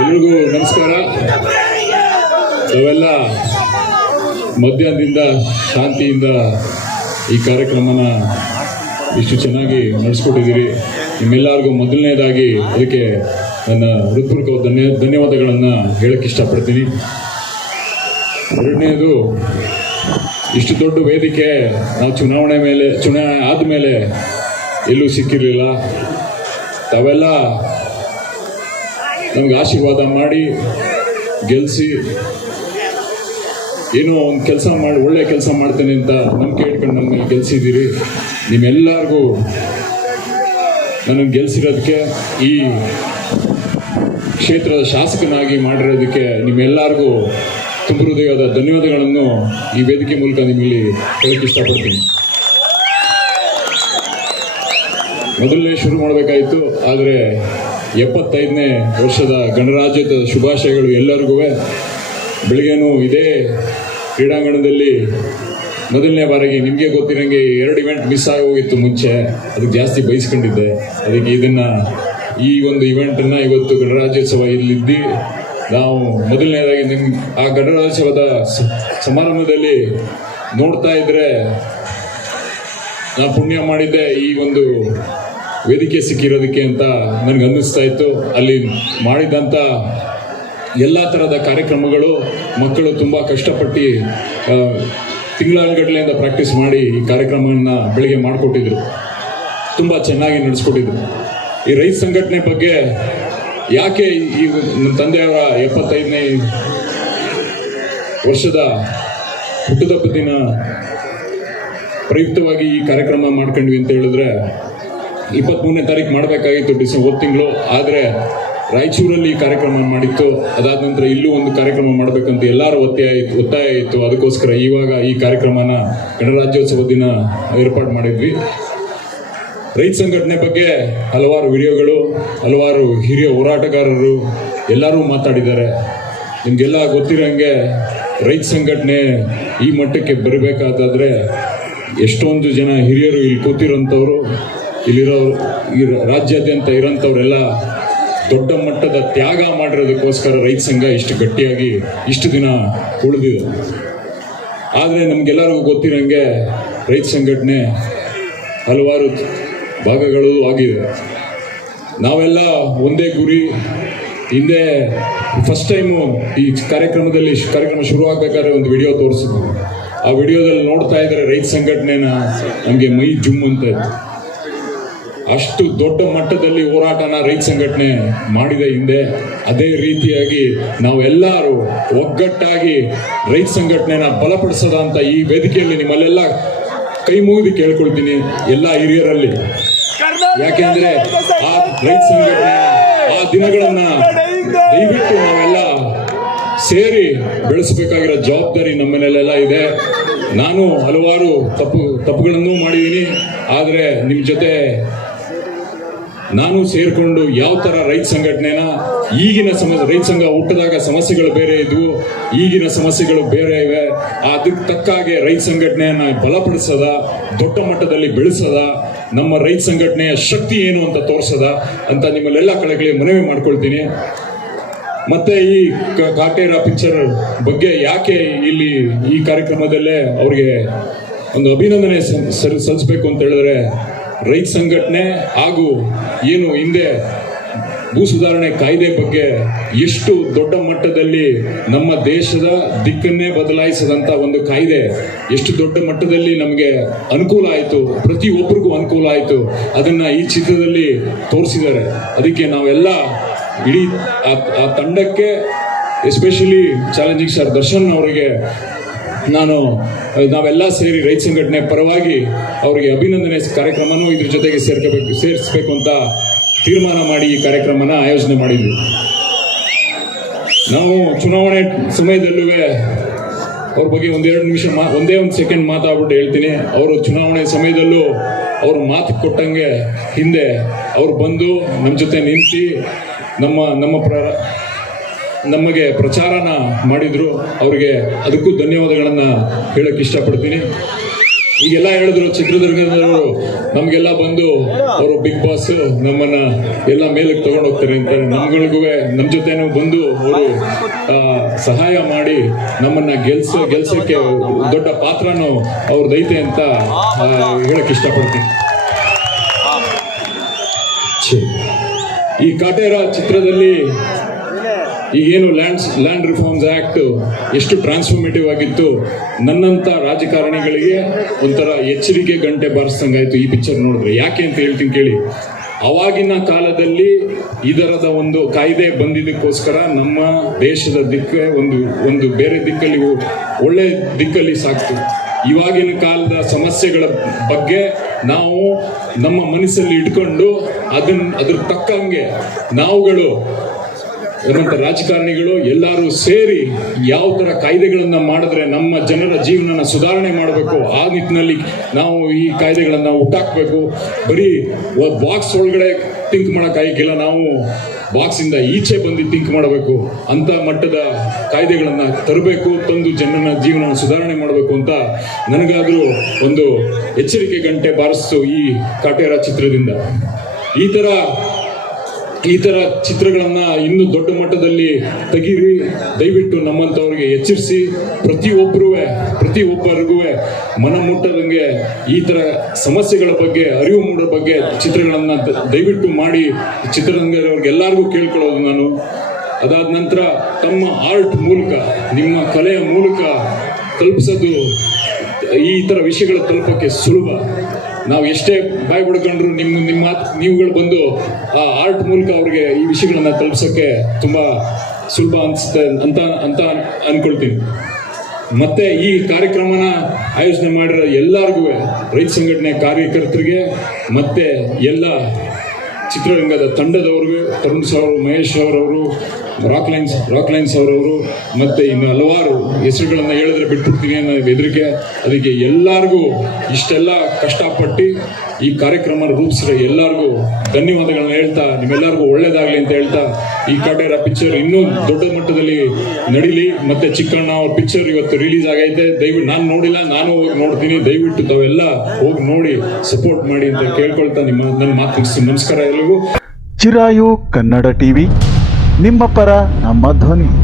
ಎಲ್ರಿಗೂ ನಮಸ್ಕಾರ. ನಾವೆಲ್ಲ ಮಧ್ಯಾಹ್ನದಿಂದ ಶಾಂತಿಯಿಂದ ಈ ಕಾರ್ಯಕ್ರಮನ ಇಷ್ಟು ಚೆನ್ನಾಗಿ ನಡೆಸ್ಕೊಟ್ಟಿದ್ದೀರಿ. ನಿಮ್ಮೆಲ್ಲರಿಗೂ ಮೊದಲನೇದಾಗಿ ಅದಕ್ಕೆ ನನ್ನ ಹೃತ್ಪೂರ್ವಕ ಧನ್ಯ, ಧನ್ಯವಾದಗಳನ್ನು ಹೇಳಕ್ಕೆ ಇಷ್ಟಪಡ್ತೀನಿ. ಎರಡನೇದು, ಇಷ್ಟು ದೊಡ್ಡ ವೇದಿಕೆ ನಾವು ಚುನಾವಣೆ ಮೇಲೆ, ಚುನಾವಣೆ ಆದಮೇಲೆ ಎಲ್ಲೂ ಸಿಕ್ಕಿರಲಿಲ್ಲ. ತಾವೆಲ್ಲ ನಮ್ಗೆ ಆಶೀರ್ವಾದ ಮಾಡಿ ಗೆಲ್ಲಿಸಿ ಏನೋ ಒಂದು ಕೆಲಸ ಮಾಡಿ, ಒಳ್ಳೆ ಕೆಲಸ ಮಾಡ್ತೇನೆ ಅಂತ ನಂಬಿಕೆ ಇಟ್ಕೊಂಡು ನಮ್ಮ ಮೇಲೆ ಗೆಲ್ಸಿದ್ದೀರಿ. ನಿಮ್ಮೆಲ್ಲರಿಗೂ ನನಗೆ ಗೆಲ್ಸಿರೋದಕ್ಕೆ, ಈ ಕ್ಷೇತ್ರದ ಶಾಸಕನಾಗಿ ಮಾಡಿರೋದಕ್ಕೆ ನಿಮ್ಮೆಲ್ಲರಿಗೂ ತುಂಬ ಹೃದಯದ ಧನ್ಯವಾದಗಳನ್ನು ಈ ವೇದಿಕೆ ಮೂಲಕ ನಿಮ್ಮಲ್ಲಿ ಹೇಳಕ್ಕೆ ಇಷ್ಟಪಡ್ತೀನಿ. ಮೊದಲನೇ ಶುರು ಮಾಡಬೇಕಾಯಿತು, ಆದರೆ ಎಪ್ಪತ್ತೈದನೇ ವರ್ಷದ ಗಣರಾಜ್ಯದ ಶುಭಾಶಯಗಳು ಎಲ್ಲರಿಗೂ. ಬೆಳಿಗ್ಗೆನೂ ಇದೇ ಕ್ರೀಡಾಂಗಣದಲ್ಲಿ ಮೊದಲನೇ ಬಾರಿಗೆ ನಿಮಗೆ ಗೊತ್ತಿರಂಗೆ ಎರಡು ಇವೆಂಟ್ ಮಿಸ್ ಆಗಿ ಹೋಗಿತ್ತು ಮುಂಚೆ. ಅದಕ್ಕೆ ಜಾಸ್ತಿ ಬಯಸ್ಕೊಂಡಿದ್ದೆ ಅದಕ್ಕೆ ಇದನ್ನು ಈ ಒಂದು ಇವೆಂಟನ್ನು ಇವತ್ತು ಗಣರಾಜ್ಯೋತ್ಸವ ಇಲ್ಲಿದ್ದು ನಾವು ಮೊದಲನೇದಾಗಿ ನಿಮ್ಮ ಆ ಗಣರಾಜ್ಯೋತ್ಸವದ ಸಮಾರಂಭದಲ್ಲಿ ನೋಡ್ತಾ ಇದ್ರೆ ನಾನು ಪುಣ್ಯ ಮಾಡಿದ್ದೆ ಈ ಒಂದು ವೇದಿಕೆ ಸಿಕ್ಕಿರೋದಕ್ಕೆ ಅಂತ ನನಗೆ ಅನ್ನಿಸ್ತಾ ಇತ್ತು. ಅಲ್ಲಿ ಮಾಡಿದಂಥ ಎಲ್ಲ ಥರದ ಕಾರ್ಯಕ್ರಮಗಳು ಮಕ್ಕಳು ತುಂಬ ಕಷ್ಟಪಟ್ಟು ತಿಂಗಳಗಟ್ಟಲೆಯಿಂದ ಪ್ರಾಕ್ಟೀಸ್ ಮಾಡಿ ಈ ಕಾರ್ಯಕ್ರಮವನ್ನು ಬೆಳಗ್ಗೆ ಮಾಡಿಕೊಟ್ಟಿದ್ರು. ತುಂಬ ಚೆನ್ನಾಗಿ ನಡೆಸ್ಕೊಟ್ಟಿದ್ರು. ಈ ರೈತ ಸಂಘಟನೆ ಬಗ್ಗೆ ಯಾಕೆ ಈ ನನ್ನ ತಂದೆಯವರ ಎಪ್ಪತ್ತೈದನೇ ವರ್ಷದ ಹುಟ್ಟುಹಬ್ಬ ದಿನ ಪ್ರಯುಕ್ತವಾಗಿ ಈ ಕಾರ್ಯಕ್ರಮ ಮಾಡ್ಕೊಂಡ್ವಿ ಅಂತ ಹೇಳಿದ್ರೆ ಇಪ್ಪತ್ಮೂರನೇ ತಾರೀಕು ಮಾಡಬೇಕಾಗಿತ್ತು ಡಿಸೆಂಬರ್ ತಿಂಗಳು. ಆದರೆ ರಾಯಚೂರಲ್ಲಿ ಈ ಕಾರ್ಯಕ್ರಮ ಮಾಡಿತ್ತು. ಅದಾದ ನಂತರ ಇಲ್ಲೂ ಒಂದು ಕಾರ್ಯಕ್ರಮ ಮಾಡಬೇಕಂತ ಎಲ್ಲರ ಒತ್ತಾಯ ಇತ್ತು ಒತ್ತಾಯ ಇತ್ತು. ಅದಕ್ಕೋಸ್ಕರ ಇವಾಗ ಈ ಕಾರ್ಯಕ್ರಮನ ಗಣರಾಜ್ಯೋತ್ಸವ ದಿನ ಏರ್ಪಾಡು ಮಾಡಿದ್ವಿ. ರೈತ ಸಂಘಟನೆ ಬಗ್ಗೆ ಹಲವಾರು ವಿಡಿಯೋಗಳು, ಹಲವಾರು ಹಿರಿಯ ಹೋರಾಟಗಾರರು ಎಲ್ಲರೂ ಮಾತಾಡಿದ್ದಾರೆ. ನಿಮಗೆಲ್ಲ ಗೊತ್ತಿರೋಂಗೆ ರೈತ ಸಂಘಟನೆ ಈ ಮಟ್ಟಕ್ಕೆ ಬರಬೇಕಾದ್ರೆ ಎಷ್ಟೊಂದು ಜನ ಹಿರಿಯರು ಇಲ್ಲಿ ಕೂತಿರೋಂಥವ್ರು. ಇಲ್ಲಿರೋ ಈ ರಾಜ್ಯಾದ್ಯಂತ ಇರೋಂಥವ್ರೆಲ್ಲ ದೊಡ್ಡ ಮಟ್ಟದ ತ್ಯಾಗ ಮಾಡಿರೋದಕ್ಕೋಸ್ಕರ ರೈತ ಸಂಘ ಇಷ್ಟು ಗಟ್ಟಿಯಾಗಿ ಇಷ್ಟು ದಿನ ಉಳಿದಿದೆ. ಆದರೆ ನಮಗೆಲ್ಲರಿಗೂ ಗೊತ್ತಿರೋಂಗೆ ರೈತ ಸಂಘಟನೆ ಹಲವಾರು ಭಾಗಗಳು ಆಗಿದೆ. ನಾವೆಲ್ಲ ಒಂದೇ ಗುರಿ, ಹಿಂದೆ ಫಸ್ಟ್ ಟೈಮು ಈ ಕಾರ್ಯಕ್ರಮದಲ್ಲಿ ಕಾರ್ಯಕ್ರಮ ಶುರು ಆಗಬೇಕಾದ್ರೆ ಒಂದು ವಿಡಿಯೋ ತೋರಿಸಿದ್ವಿ. ಆ ವಿಡಿಯೋದಲ್ಲಿ ನೋಡ್ತಾ ಇದ್ರೆ ರೈತ ಸಂಘಟನೆನ ನಮಗೆ ಮೈ ಜುಮ್ ಅಂತ ಇತ್ತು. ಅಷ್ಟು ದೊಡ್ಡ ಮಟ್ಟದಲ್ಲಿ ಹೋರಾಟನ ರೈತ ಸಂಘಟನೆ ಮಾಡಿದ ಹಿಂದೆ ಅದೇ ರೀತಿಯಾಗಿ ನಾವೆಲ್ಲರೂ ಒಗ್ಗಟ್ಟಾಗಿ ರೈತ ಸಂಘಟನೆನ ಬಲಪಡಿಸದ ಅಂತ ಈ ವೇದಿಕೆಯಲ್ಲಿ ನಿಮ್ಮಲ್ಲೆಲ್ಲ ಕೈ ಮುಗಿದು ಕೇಳ್ಕೊಳ್ತೀನಿ ಎಲ್ಲ ಹಿರಿಯರಲ್ಲಿ. ಯಾಕೆಂದ್ರೆ ಆ ರೈತ ಸಂಘಟನೆ ಆ ದಿನಗಳನ್ನ ದಯವಿಟ್ಟು ನಾವೆಲ್ಲ ಸೇರಿ ಬೆಳೆಸಬೇಕಾಗಿರೋ ಜವಾಬ್ದಾರಿ ನಮ್ಮ ಮೇಲೆಲ್ಲ ಇದೆ. ನಾನು ಹಲವಾರು ತಪ್ಪು ತಪ್ಪುಗಳನ್ನು ಮಾಡಿದ್ದೀನಿ. ಆದರೆ ನಿಮ್ಮ ಜೊತೆ ನಾನು ಸೇರಿಕೊಂಡು ಯಾವ ಥರ ರೈತ ಸಂಘಟನೆನ ಈಗಿನ ಸಮಸ್ಯೆ ರೈತ ಸಂಘ ಹುಟ್ಟಿದಾಗ ಸಮಸ್ಯೆಗಳು ಬೇರೆ ಇದ್ವು, ಈಗಿನ ಸಮಸ್ಯೆಗಳು ಬೇರೆ ಇವೆ, ಅದಕ್ಕೆ ತಕ್ಕಾಗೆ ರೈತ ಸಂಘಟನೆಯನ್ನ ಬಲಪಡಿಸದ, ದೊಡ್ಡ ಮಟ್ಟದಲ್ಲಿ ಬೆಳೆಸದ, ನಮ್ಮ ರೈತ ಸಂಘಟನೆಯ ಶಕ್ತಿ ಏನು ಅಂತ ತೋರಿಸದ ಅಂತ ನಿಮ್ಮಲ್ಲೆಲ್ಲ ಕಡೆಗಳಿಗೆ ಮನವಿ ಮಾಡ್ಕೊಳ್ತೀನಿ. ಮತ್ತೆ ಈ ಕಾಟೇರ ಪಿಕ್ಚರ್ ಬಗ್ಗೆ ಯಾಕೆ ಇಲ್ಲಿ ಈ ಕಾರ್ಯಕ್ರಮದಲ್ಲೇ ಅವ್ರಿಗೆ ಒಂದು ಅಭಿನಂದನೆ ಸಲ್- ಸಲ್- ಸಲ್ಲಿಸ್ಬೇಕು ಅಂತ ಹೇಳಿದ್ರೆ ರೈತ ಸಂಘಟನೆ ಹಾಗೂ ಏನು ಹಿಂದೆ ಭೂ ಸುಧಾರಣೆ ಕಾಯ್ದೆ ಬಗ್ಗೆ ಎಷ್ಟು ದೊಡ್ಡ ಮಟ್ಟದಲ್ಲಿ ನಮ್ಮ ದೇಶದ ದಿಕ್ಕನ್ನೇ ಬದಲಾಯಿಸದಂತ ಒಂದು ಕಾಯ್ದೆ, ಎಷ್ಟು ದೊಡ್ಡ ಮಟ್ಟದಲ್ಲಿ ನಮಗೆ ಅನುಕೂಲ ಆಯಿತು ಪ್ರತಿಯೊಬ್ಬರಿಗೂ ಅನುಕೂಲ ಆಯಿತು, ಅದನ್ನು ಈ ಚಿತ್ರದಲ್ಲಿ ತೋರಿಸಿದ್ದಾರೆ. ಅದಕ್ಕೆ ನಾವೆಲ್ಲ ಇಡೀ ಆ- ಆ ತಂಡಕ್ಕೆ ಎಸ್ಪೆಷಲಿ ಚಾಲೆಂಜಿಂಗ್ ಸರ್ ದರ್ಶನ್ ಅವರಿಗೆ ನಾನು, ನಾವೆಲ್ಲ ಸೇರಿ ರೈತ ಸಂಘಟನೆ ಪರವಾಗಿ ಅವರಿಗೆ ಅಭಿನಂದನೆ ಕಾರ್ಯಕ್ರಮನೂ ಇದ್ರ ಜೊತೆಗೆ ಸೇರ್ಕೋಬೇಕು, ಸೇರಿಸ್ಬೇಕು ಅಂತ ತೀರ್ಮಾನ ಮಾಡಿ ಈ ಕಾರ್ಯಕ್ರಮನ ಆಯೋಜನೆ ಮಾಡಿದ್ವಿ. ನಾವು ಚುನಾವಣೆ ಸಮಯದಲ್ಲೂ ಅವ್ರ ಬಗ್ಗೆ ಒಂದೆರಡು ನಿಮಿಷ ಮಾ, ಒಂದೇ ಒಂದು ಸೆಕೆಂಡ್ ಮಾತಾಡ್ಬಿಟ್ಟು ಹೇಳ್ತೀನಿ. ಅವರು ಚುನಾವಣೆ ಸಮಯದಲ್ಲೂ ಅವರು ಮಾತು ಕೊಟ್ಟಂಗೆ ಹಿಂದೆ ಅವ್ರು ಬಂದು ನಮ್ಮ ಜೊತೆ ನಿಂತು ನಮ್ಮ ನಮ್ಮ ಪ್ರ ನಮಗೆ ಪ್ರಚಾರನ ಮಾಡಿದ್ರು, ಅವರಿಗೆ ಅದಕ್ಕೂ ಧನ್ಯವಾದಗಳನ್ನು ಹೇಳಕ್ಕೆ ಇಷ್ಟಪಡ್ತೀನಿ ಈಗೆಲ್ಲ ಹೇಳಿದ್ರು ಚಿತ್ರದುರ್ಗದವರು, ನಮಗೆಲ್ಲ ಬಂದು ಅವರು ಬಿಗ್ ಬಾಸ್ ನಮ್ಮನ್ನ ಎಲ್ಲ ಮೇಲಕ್ಕೆ ತಗೊಂಡು ಹೋಗ್ತಾರೆ ಅಂತ ನಮ್ಗಳಿಗೂ ನಮ್ಮ ಜೊತೆನೂ ಬಂದು ಅವರು ಸಹಾಯ ಮಾಡಿ ನಮ್ಮನ್ನ ಗೆಲ್ಸ, ಗೆಲ್ಸಕ್ಕೆ ದೊಡ್ಡ ಪಾತ್ರನೂ ಅವ್ರದ್ದೈತೆ ಅಂತ ಹೇಳೋಕೆ ಇಷ್ಟಪಡ್ತೀನಿ. ಈ ಕಾಟೇರ ಚಿತ್ರದಲ್ಲಿ ಈಗೇನು ಲ್ಯಾಂಡ್ಸ್ ಲ್ಯಾಂಡ್ ರಿಫಾರ್ಮ್ಸ್ ಆಕ್ಟ್ ಎಷ್ಟು ಟ್ರಾನ್ಸ್ಫಾರ್ಮೇಟಿವ್ ಆಗಿತ್ತು, ನನ್ನಂತ ರಾಜಕಾರಣಿಗಳಿಗೆ ಒಂಥರ ಎಚ್ಚರಿಕೆ ಗಂಟೆ ಬಾರಿಸ್ದಂಗಾಯ್ತು ಈ ಪಿಕ್ಚರ್ ನೋಡಿದ್ರೆ. ಯಾಕೆ ಅಂತ ಹೇಳ್ತೀನಿ ಕೇಳಿ. ಅವಾಗಿನ ಕಾಲದಲ್ಲಿ ಇದರದ ಒಂದು ಕಾಯ್ದೆ ಬಂದಿದ್ದಕ್ಕೋಸ್ಕರ ನಮ್ಮ ದೇಶದ ದಿಕ್ಕೆ ಒಂದು ಒಂದು ಬೇರೆ ದಿಕ್ಕಲ್ಲಿ ಒಳ್ಳೆ ದಿಕ್ಕಲ್ಲಿ ಸಾಕ್ತು. ಇವಾಗಿನ ಕಾಲದ ಸಮಸ್ಯೆಗಳ ಬಗ್ಗೆ ನಾವು ನಮ್ಮ ಮನಸ್ಸಲ್ಲಿ ಇಟ್ಕೊಂಡು ಅದನ್ನ ಅದ್ರ ತಕ್ಕಂಗೆ ನಾವುಗಳು ಏನಂತ ರಾಜಕಾರಣಿಗಳು ಎಲ್ಲರೂ ಸೇರಿ ಯಾವ ತರ ಕಾಯ್ದೆಗಳನ್ನ ಮಾಡಿದ್ರೆ ನಮ್ಮ ಜನರ ಜೀವನನ ಸುಧಾರಣೆ ಮಾಡಬೇಕು, ಆ ನಿಟ್ಟಿನಲ್ಲಿ ನಾವು ಈ ಕಾಯ್ದೆಗಳನ್ನ ಹುಟ್ಟಾಕ್ಬೇಕು. ಬರೀ ಬಾಕ್ಸ್ ಒಳಗಡೆ ಥಿಂಕ್ ಮಾಡೋಕ್ಕಾಗಿಲ್ಲ ನಾವು ಬಾಕ್ಸ್ ಇಂದ ಈಚೆ ಬಂದು ಥಿಂಕ್ ಮಾಡಬೇಕು. ಅಂತ ಮಟ್ಟದ ಕಾಯ್ದೆಗಳನ್ನ ತರಬೇಕು, ತಂದು ಜನರ ಜೀವನ ಸುಧಾರಣೆ ಮಾಡಬೇಕು ಅಂತ ನನಗಾದ್ರೂ ಒಂದು ಎಚ್ಚರಿಕೆ ಗಂಟೆ ಬಾರಿಸ್ತು ಈ ಕಾಟೇರ ಚಿತ್ರದಿಂದ. ಈ ತರ ಈ ತರ ಚಿತ್ರಗಳನ್ನ ಇನ್ನು ದೊಡ್ಡ ಮಟ್ಟದಲ್ಲಿ ತೆಗೀರಿ. ದಯವಿಟ್ಟು ನಮ್ಮಂತವ್ರಿಗೆ ಎಚ್ಚರಿಸಿ. ಪ್ರತಿಯೊಬ್ಬರೂ ಪ್ರತಿಯೊಬ್ಬರಿಗೂ ಮನ ಮುಟ್ಟದಂಗೆ ಈ ತರ ಸಮಸ್ಯೆಗಳ ಬಗ್ಗೆ, ಅರಿವು ಮೂಡೋ ಬಗ್ಗೆ ಚಿತ್ರಗಳನ್ನ ದಯವಿಟ್ಟು ಮಾಡಿ. ಚಿತ್ರರಂಗದವ್ರಿಗೆ ಎಲ್ಲರಿಗೂ ಕೇಳ್ಕೊಳ್ಳೋದು ನಾನು. ಅದಾದ ನಂತರ ತಮ್ಮ ಆರ್ಟ್ ಮೂಲಕ, ನಿಮ್ಮ ಕಲೆಯ ಮೂಲಕ ತಲುಪಿಸೋದು ಈ ತರ ವಿಷಯಗಳ ತಲುಪಕ್ಕೆ ಸುಲಭ. ನಾವು ಎಷ್ಟೇ ಬಾಯಿ ಬಿಡ್ಕೊಂಡ್ರು ನಿಮ್ಮ ನಿಮ್ಮ ನೀವುಗಳು ಬಂದು ಆ ಆರ್ಟ್ ಮೂಲಕ ಅವ್ರಿಗೆ ಈ ವಿಷಯಗಳನ್ನ ತಲುಪಿಸೋಕ್ಕೆ ತುಂಬ ಸುಲಭ ಅನಿಸುತ್ತೆ ಅಂತ ಅಂತ ಅನ್ಕೊಳ್ತೀನಿ. ಮತ್ತೆ ಈ ಕಾರ್ಯಕ್ರಮನ ಆಯೋಜನೆ ಮಾಡಿರೋ ಎಲ್ಲರಿಗೂ ರೈತ ಸಂಘಟನೆ ಕಾರ್ಯಕರ್ತರಿಗೆ, ಮತ್ತೆ ಎಲ್ಲ ಚಿತ್ರರಂಗದ ತಂಡದವ್ರಿಗೂ, ತರುಣ್ ಸರ್ ಮಹೇಶ್ ಅವರವರು ರಾಕ್ ಲೈನ್ಸ್ ರಾಕ್ ಲೈನ್ಸ್ ಅವರವರು ಮತ್ತೆ ಇನ್ನು ಹಲವಾರು ಹೆಸರುಗಳನ್ನು ಹೇಳಿದ್ರೆ ಬಿಟ್ಬಿಡ್ತೀನಿ ಅನ್ನೋ ಹೆದರಿಕೆ ಅದಕ್ಕೆ ಎಲ್ಲರಿಗೂ ಇಷ್ಟೆಲ್ಲ ಕಷ್ಟಪಟ್ಟು ಈ ಕಾರ್ಯಕ್ರಮ ರೂಪಿಸಿರೋ ಎಲ್ಲರಿಗೂ ಧನ್ಯವಾದಗಳನ್ನ ಹೇಳ್ತಾ, ನಿಮ್ಮೆಲ್ಲರಿಗೂ ಒಳ್ಳೇದಾಗಲಿ ಅಂತ ಹೇಳ್ತಾ, ಈ ಕಾಟೇರ ಪಿಕ್ಚರ್ ಇನ್ನೂ ದೊಡ್ಡ ಮಟ್ಟದಲ್ಲಿ ನಡೀಲಿ. ಮತ್ತೆ ಚಿಕ್ಕಣ್ಣ ಅವ್ರ ಪಿಕ್ಚರ್ ಇವತ್ತು ರಿಲೀಸ್ ಆಗೈತೆ. ದಯವಿಟ್ಟು ನಾನು ನೋಡಿಲ್ಲ, ನಾನು ಹೋಗಿ ನೋಡ್ತೀನಿ. ದಯವಿಟ್ಟು ತಾವೆಲ್ಲ ಹೋಗಿ ನೋಡಿ, ಸಪೋರ್ಟ್ ಮಾಡಿ ಅಂತ ಕೇಳ್ಕೊಳ್ತಾ ನಿಮ್ಮ ನನ್ನ ಮಾತು ನಮಸ್ಕಾರ ಎಲ್ಲರಿಗೂ. ಚಿರಾಯು ಕನ್ನಡ ಟಿವಿ ನಿಮ್ಮ ಪರ ನಮ್ಮ ಧ್ವನಿ.